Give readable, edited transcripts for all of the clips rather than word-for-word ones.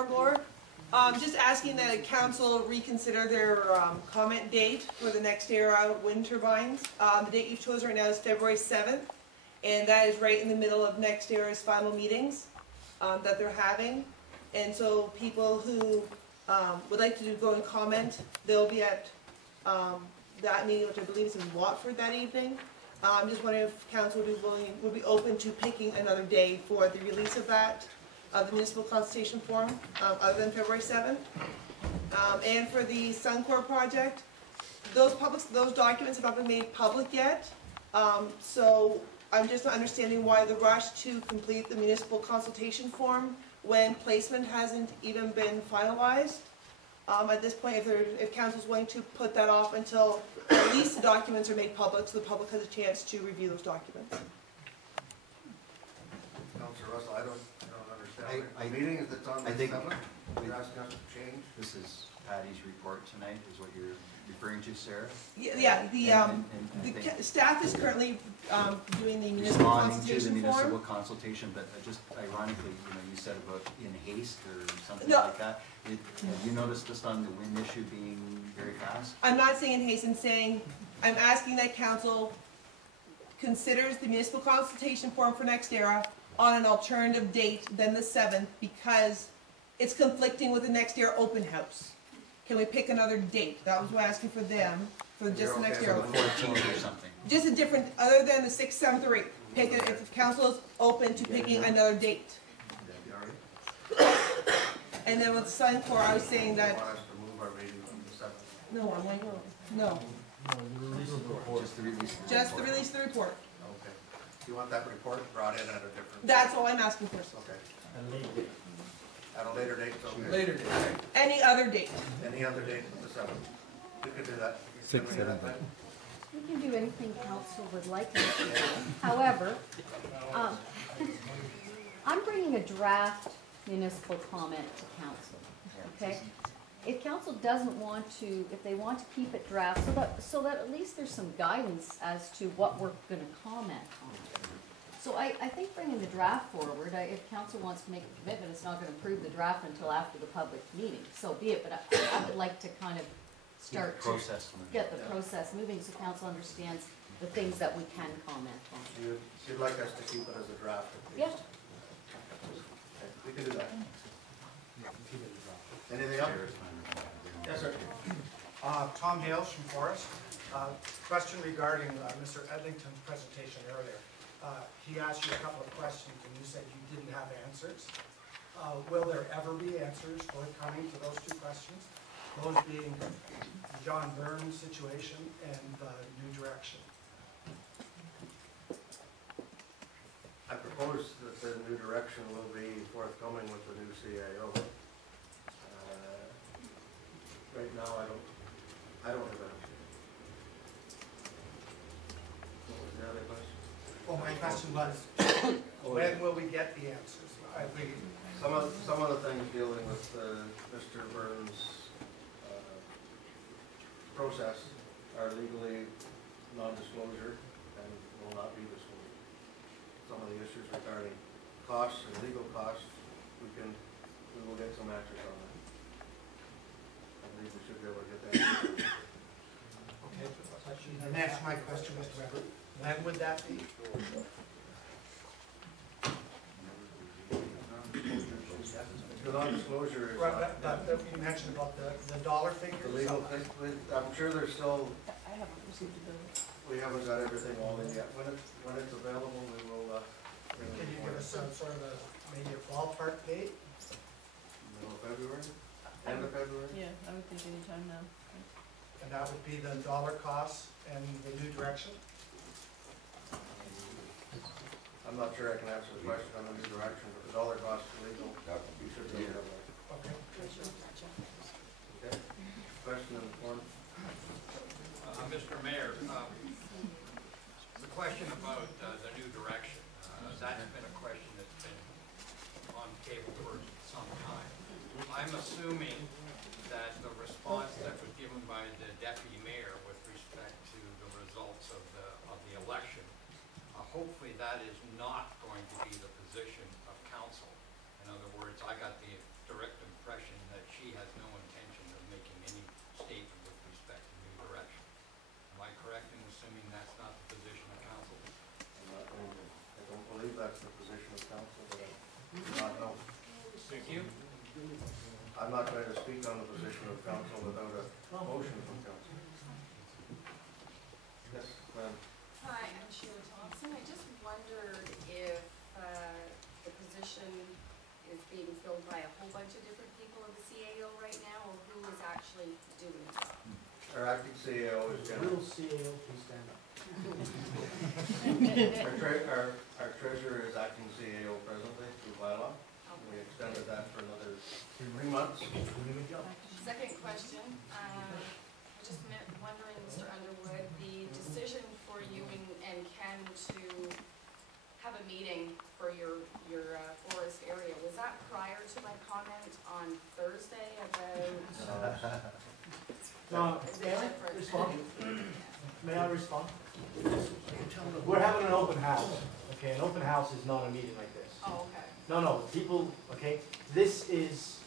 Laura. Just asking that council reconsider their comment date for the next era wind turbines. The date you've chosen right now is February 7th, and that is right in the middle of next era's final meetings that they're having. And so people who would like to go and comment, they'll be at that meeting, which I believe is in Watford that evening. I'm just wondering if council would be open to picking another day for the release of that, the municipal consultation form, other than February 7th. And for the Suncor project, those documents have not been made public yet. So I'm just not understanding why the rush to complete the municipal consultation form when placement hasn't even been finalized. At this point, if council's willing to put that off until at least the documents are made public, so the public has a chance to review those documents. Councillor Russell, I don't understand. The meeting is that's on the 7th? You're asking us to change? This is Patty's report tonight, is what you're referring to, Sarah? Yeah, the staff is currently doing the municipal consultation to the municipal form. consultation, but just ironically, you said about in haste or something like that. Have you noticed just on the wind issue being very fast? I'm not saying in haste, I'm asking that council considers the municipal consultation form for next era on an alternative date than the 7th because it's conflicting with the next era open house. Can we pick another date? That was what I'm asking for them, for just the next era. The 14th or something. Just a different, other than the 6th, 7th, or 8th. Pick it, if council is open to picking another date. And then with Suncor, I was saying that. You want us to move our meeting from the 7th? No, I'm like, no. Just the release of the report. Just the release of the report. Okay. You want that report brought in at a different? That's all I'm asking for. Okay. At a later date? Okay. Later date. Any other date. Any other date but the 7th? We could do that. 6, 7. We can do anything council would like us to do. However, I'm bringing a draft municipal comment to council, okay? If council doesn't want to, if they want to keep it draft, so that at least there's some guidance as to what we're going to comment on. So I think bringing the draft forward, if council wants to make a commitment, it's not going to approve the draft until after the public meeting, so be it. But I would like to kind of start to get the process moving so council understands the things that we can comment on. You'd like us to keep it as a draft at least? Yeah. Okay. We can do that. Anything else? Yes, sir. Tom Hales from Forest. Question regarding Mr. Edlington's presentation earlier. He asked you a couple of questions and you said you didn't have answers. Will there ever be answers forthcoming to those two questions? Those being the John Burns situation and the new direction. I propose that the new direction will be forthcoming with the new CAO. Right now, I don't have an answer. What was the other question? Well, my question was, when will we get the answers? Some of the things dealing with Mr. Burns' process are legally non-disclosure and will not be disclosed. Some of the issues regarding costs and legal costs, we will get some answers on that. I believe we should be able to get that. Okay. And that's my question, Mr. Weber. When would that be? The non-disclosure is You mentioned about the dollar figure. the legal thing. I'm sure there's still. I haven't received a bill. We haven't got everything all in yet. When it's available, we will bring it. Can you give us some sort of maybe a ballpark date? Middle of February? End of February? Yeah, I would think any time now. And that would be the dollar costs and the new direction? I'm not sure I can answer the question on the new direction, but the dollar cost of legal, you should be able to. Okay. Okay. Question in the form. Mr. Mayor, the question about the new direction, that's been a question that's been on the table for some time. I'm assuming that the response that was given by the deputy mayor with respect to the results of the election, hopefully that is not going to be the position of council. In other words, I got the direct I'm not going to speak on the position of council without a motion from council. Yes, ma'am. Hi, I'm Sheila Thompson. I just wondered if the position is being filled by a whole bunch of different people in the CAO right now, or who is actually doing the job? Our acting CAO is Jan. Little CAO, please stand up. Our treasurer is acting CAO presently through bylaw. We Okay. extended that for another 3 months. Second question, I just wondering, Mr. Underwood, the decision for you and Ken to have a meeting for your forest area, was that prior to my comment on Thursday about? No, Is it may I different? respond? May I respond? We're having an open house, okay? An open house is not a meeting like this. Oh, okay. No, people, okay? This is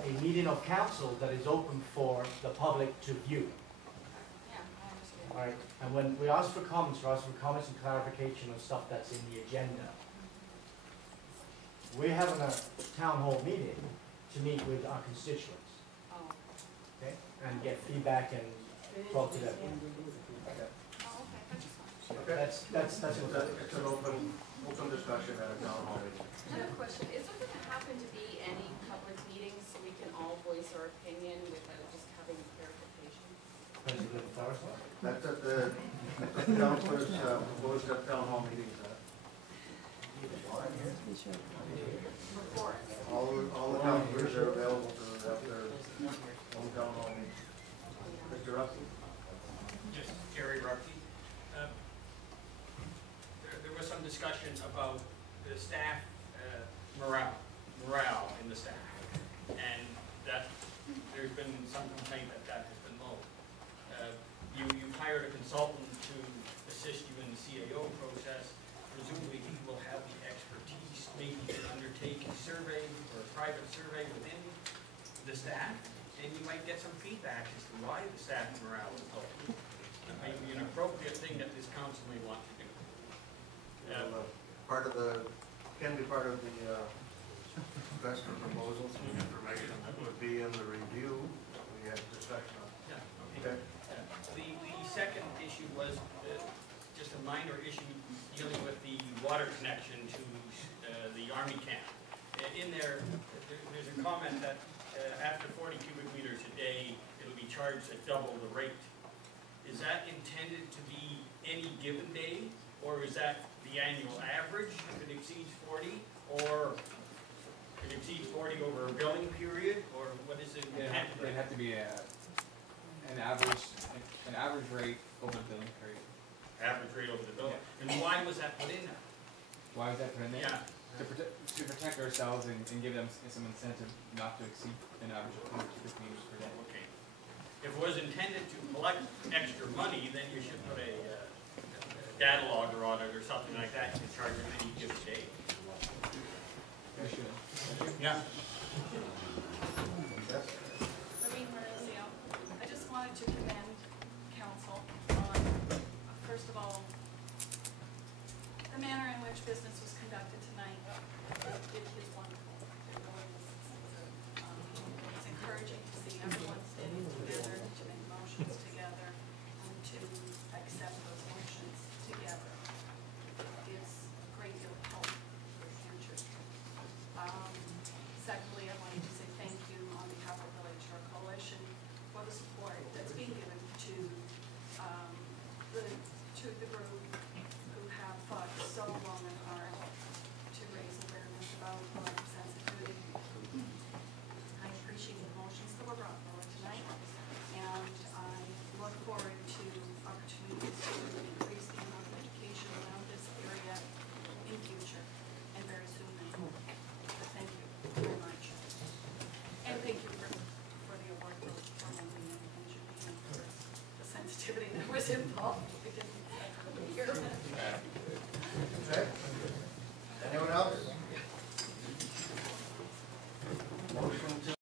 a meeting of council that is open for the public to view, Yeah, I understand. all right? And when we ask for comments, we're asking for comments and clarification of stuff that's in the agenda. We're having a town hall meeting to meet with our constituents, Oh, okay? And get feedback and talk to them. oh, okay, that's fine. Okay. That's what It's an open discussion at a town hall meeting. Another question, is there gonna happen to be any public meetings so we can all voice our opinion without just having clarification? President Forrest. That's at the councilors proposed at town hall meetings. Before us? All the councilors are available to have their own town hall meetings. Mr. Russell? Yes, Gary Ruffey. There was some discussion about the staff morale in the staff, and that there's been some complaint that has been low. You hired a consultant to assist you in the CAO process. Presumably, he will have the expertise maybe to undertake a survey or a private survey within the staff, and you might get some feedback as to why the staff morale is low. It may be an appropriate thing that this council may want to do. Can be part of the best of proposals and information that would be in the review that we had discussion on. Yeah, Okay. The second issue was just a minor issue dealing with the water connection to the Army camp. In there's a comment that after 40 cubic meters a day, it'll be charged at double the rate. Is that intended to be any given day, or is that the annual average if it exceeds 40, or if it exceeds 40 over a billing period, or what is it intended? It'd have to be an average rate over the billing period. Average rate over the bill. And why was that put in there? Why was that put in there? Yeah, To protect ourselves and give them some incentive not to exceed an average of 100 cubic meters per day. okay. If it was intended to collect extra money, then you should put a data logger on it or something like that, you can charge them any given day. We should. Yeah. Yes. Lorraine Marizio. I just wanted to commend council on, first of all, the manner in which business was conducted tonight. It is wonderful. It really is. It's encouraging to see everyone standing together, to make motions together, and to accept those motions together. It's a great deal of help for the future. Secondly, I wanted to say thank you on behalf of the Lake Shore Coalition for the support that's being given to the group who have fought so long and hard to raise awareness about water sensitivity. I appreciate the motions that were brought forward tonight, and I look forward to opportunities to increase the amount of education around this area in future, and very soon, I hope. But thank you very much. And thank you for the award for Lynn and Julie for the sensitivity that was involved.